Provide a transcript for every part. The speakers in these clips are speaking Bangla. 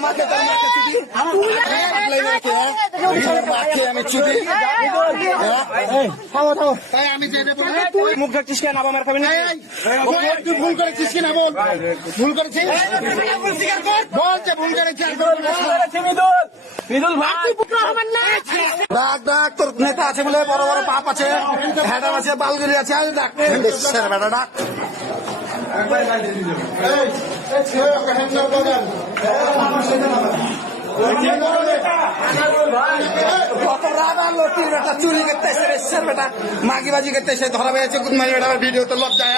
আমাকে আমি চুটি মুখ দেখছিস কেন আবার মার খাবি না তুই ভুল করেছিস কিনা বল ভুল করেছিস বলছে ভুল করেছিস ডাক ডাক তোর নেতা আছে বলে বড় বড় পাপ আছে হ্যাডার আছে বালগিরি আছে ডাক বেটা ডাক কত রাগ আনলো তিন বেটা চুরি করতে এসে বেটা মাগিবাজি করতে এসে ধরা পেয়েছে গুদমাই বেটা ভিডিও তো লজ্জায়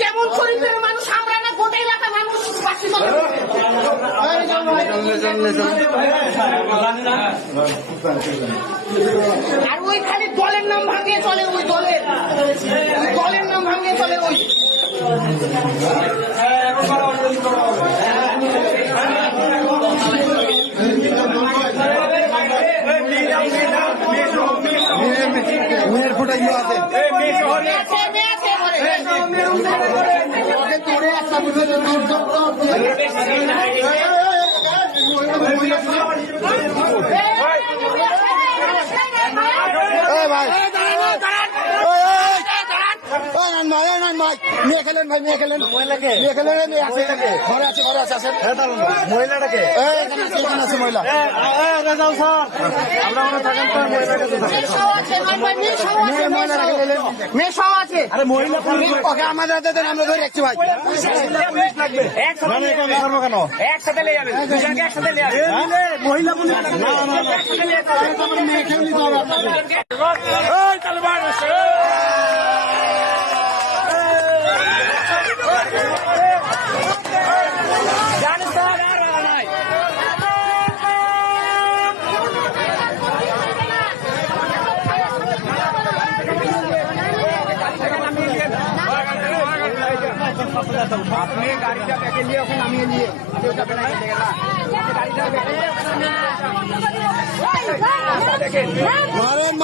কেমন শরীরের মানুষ আমরা না গোটা এলাকা মানুষ আর ওই খালি দলের নাম ভাঙিয়ে চলে ওই দলের নাম ভাঙিয়ে চলে ওই মেয়ের ফোটা ইয়ে আছে মেয়ে খেলেন ভাই মেয়ে খেলেন মেয়ে খেলেন মেয়ে আছে ঘরে আছে আসেন মহিলাটাকে আছে মহিলা মেয়ে সব আছে আরে মহিলা ওকে আমাদের আমরা ধরে রাখছি ভাই কেন একসাথে নিয়ে যাবেন দুজনকে একসাথে নিয়ে যাবেন মহিলা আপনি গাড়িটা ব্যাকে নিয়ে ওখানে নামিয়ে নিয়ে কেউ যাবে না গাড়িটা মারেন